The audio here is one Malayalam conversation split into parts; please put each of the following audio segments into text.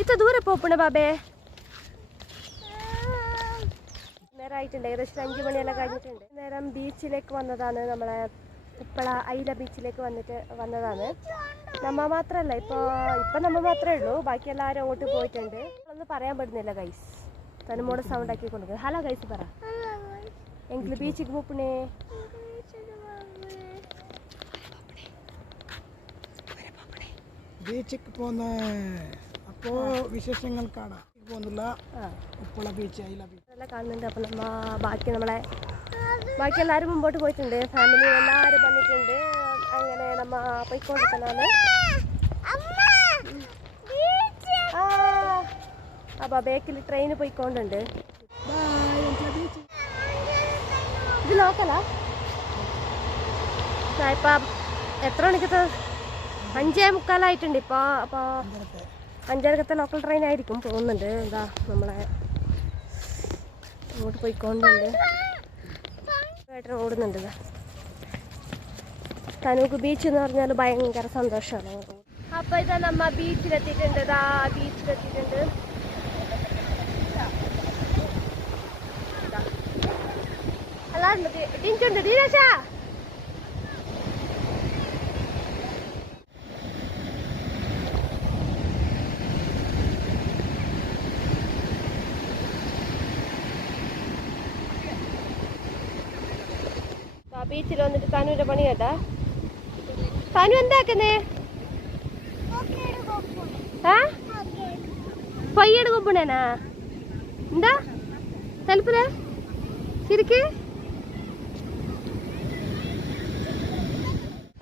ഇത്ര ദൂരെ പോപ്പണ ബാബേ. നേരമായിട്ടുണ്ട്, ഏകദേശം 5 മണിയെല്ലാം കഴിഞ്ഞിട്ടുണ്ട്. നേരം ബീച്ചിലേക്ക് വന്നതാണ്, നമ്മളെ ഉപ്പള ഐല ബീച്ചിലേക്ക് വന്നതാണ്. നമ്മ മാത്രമല്ല, ഇപ്പം നമ്മ മാത്രമേ ഉള്ളൂ, ബാക്കി എല്ലാവരും അങ്ങോട്ട് പോയിട്ടുണ്ട്. ഒന്നും പറയാൻ പറ്റുന്നില്ല ഗൈസ്, തനുമോടെ സൗണ്ട് ആക്കി കൊടുക്കുക. ഹലോ ഗൈസ് പറ. എങ്കിൽ ബീച്ചിക്ക് പോപ്പണേ. ബീച്ചിക്ക് പോകുന്ന അപ്പോൾ വിശേഷങ്ങൾ കാണാൻ പോകുന്നില്ല. ഉപ്പള ബീച്ച്, ഐല ബീച്ച് എല്ലാം കാണുന്നുണ്ട്. അപ്പം ബാക്കി എല്ലാവരും മുമ്പോട്ട് പോയിട്ടുണ്ട്, ഫാമിലി എല്ലാവരും വന്നിട്ടുണ്ട്. അങ്ങനെ നമ്മ പോയിക്കൊണ്ടിരിക്കുന്നതാണ്. അപ്പോൾ ബേക്കിൽ ട്രെയിന് പോയിക്കൊണ്ടുണ്ട്. ഇത് നോക്കലാ ഇപ്പം എത്ര മണിക്കത്തെ 5:45 ഇപ്പോൾ. അപ്പോൾ 5:30 ലോക്കൽ ട്രെയിൻ ആയിരിക്കും പോകുന്നുണ്ട്. എന്താ നമ്മളെ അങ്ങോട്ട് പോയിക്കൊണ്ടുണ്ട്, ഓടുന്നുണ്ട്. തനൂക്ക് ബീച്ച് എന്ന് പറഞ്ഞാൽ ഭയങ്കര സന്തോഷമാണ്. അപ്പോൾ ഇതാ നമ്മ ബീച്ചിലെത്തിയിട്ടുണ്ട്. ബീച്ചിലെത്തിയിട്ടുണ്ട്. അല്ലാണ്ട് ടിഞ്ചുണ്ട് ദീനേശ. ബീച്ചിൽ വന്നിട്ട് തനുവിന്റെ പണി കേട്ടാ. തനു എന്താക്കുന്നേ? പൊയ്യട് കൊമ്പണേനാ? എന്താ ഹെൽപ്പില് ശരിക്ക്?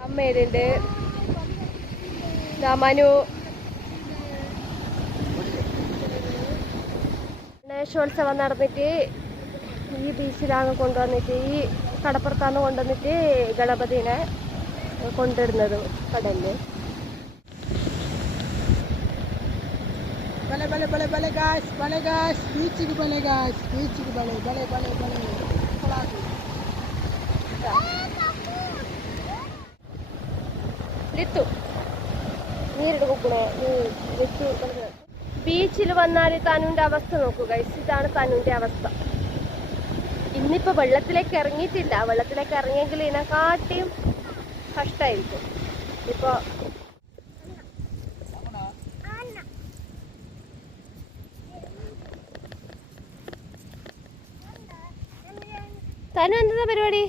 അമ്മ ഇതുണ്ട്, മനു. ഗണേശോത്സവം നടന്നിട്ട് ഈ ബീച്ചിലാണ് കൊണ്ടുവന്നിട്ട്, ഈ കടപ്പുറത്താണ് കൊണ്ടുവന്നിട്ട് ഗണപതിനെ കൊണ്ടിടുന്നത് കടലില്. ബീച്ചിൽ വന്നാൽ തനുവിന്റെ അവസ്ഥ നോക്കുക. ഇതാണ് തനുവിന്റെ അവസ്ഥ. ഇന്നിപ്പോൾ വെള്ളത്തിലേക്ക് ഇറങ്ങിയിട്ടില്ല. വെള്ളത്തിലേക്ക് ഇറങ്ങിയെങ്കിൽ ഇതിനെക്കാട്ടിയും കഷ്ടമായിരിക്കും. ഇപ്പോൾ തനു എന്താ പരിപാടി?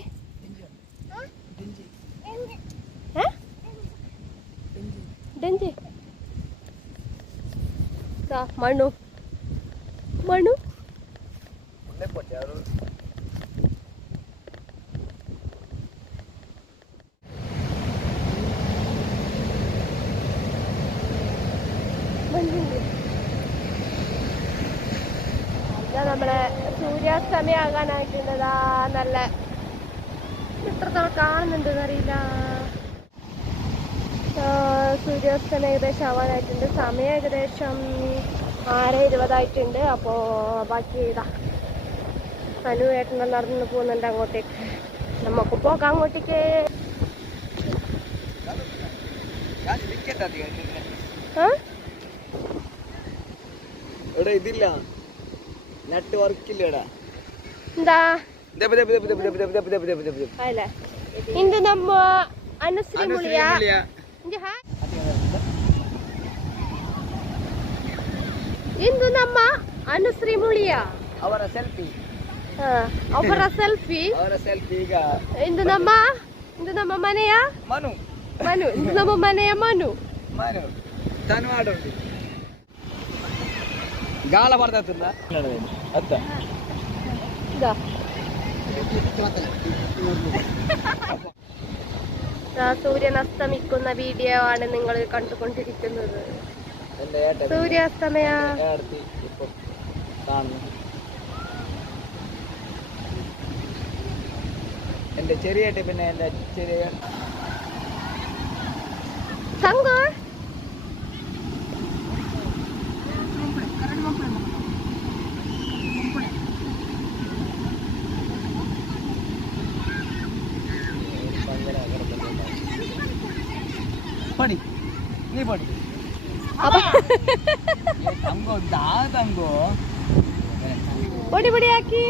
ഡെഞ്ചി മണ്ണു മണ്ണു നമ്മളെ സൂര്യാസ്തമയാകാനായിട്ടുള്ളതാ. നല്ല എത്രത്തോളം കാണുന്നുണ്ടെന്ന് അറിയില്ല. സൂര്യാസ്തമയം ഏകദേശം ആവാനായിട്ടുണ്ട്. സമയം ഏകദേശം 6:20 അപ്പോൾ ബാക്കി ഇതാ തനു ഏട്ടനെല്ലാം നടന്നു പോകുന്നുണ്ട് അങ്ങോട്ടേക്ക്. നമുക്ക് പോകാം അങ്ങോട്ടേക്ക്. ഇതില്ല, നെറ്റ് വർക്ക് ഇല്ലടാ. എന്താ ಇಂದು ನಮ್ಮ ಅನುಶ್ರೀ ಮುಳಿಯ ಇಂದು ನಮ್ಮ ಅನುಶ್ರೀ ಮುಳಿಯ ಅವರ ಸೆಲ್ಫಿ ಈಗ ಇಂದು ನಮ್ಮ ಮನೆಯ ಮನು ಇಂದು ನಮ್ಮ ಮನೆಯ ಮನು ತಾನು ಆಡೋದು ಗಾಳ ಬರ್ತದ ಅತ್ತ സൂര്യൻ അസ്തമിക്കുന്ന വീഡിയോ ആണ് നിങ്ങൾ കണ്ടുകൊണ്ടിരിക്കുന്നത്. സൂര്യാസ്തമയ എന്റെ ചെറിയ പിന്നെ എന്റെ ചെറിയ സംഘം പണി നീ പണി അപ്പൊ പൊടി പൊടിയാക്കി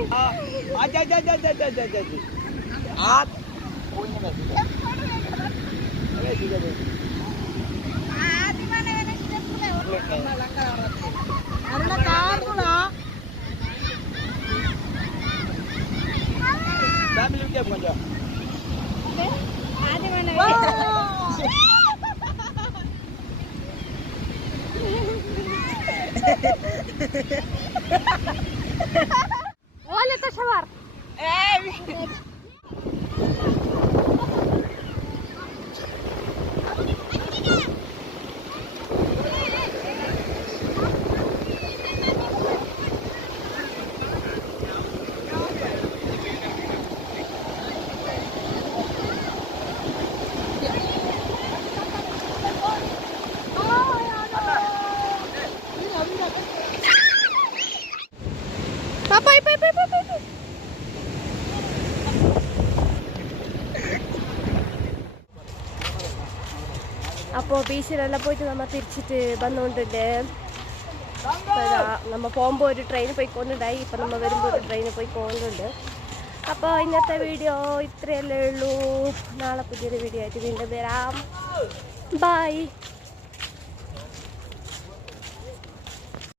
ولا تشوار അപ്പോൾ ബീച്ചിലെല്ലാം പോയിട്ട് നമ്മൾ തിരിച്ചിട്ട് വന്നുകൊണ്ടുണ്ട്. നമ്മൾ പോകുമ്പോൾ ഒരു ട്രെയിൻ പോയിക്കൊണ്ടുണ്ടായി, ഇപ്പം നമ്മൾ വരുമ്പോൾ ഒരു ട്രെയിൻ പോയിക്കൊണ്ടുണ്ട്. അപ്പോൾ ഇന്നത്തെ വീഡിയോ ഇത്രയല്ലേ ഉള്ളൂ. നാളെ പുതിയൊരു വീഡിയോ ആയിട്ട് വീണ്ടും വരാം. ബൈ.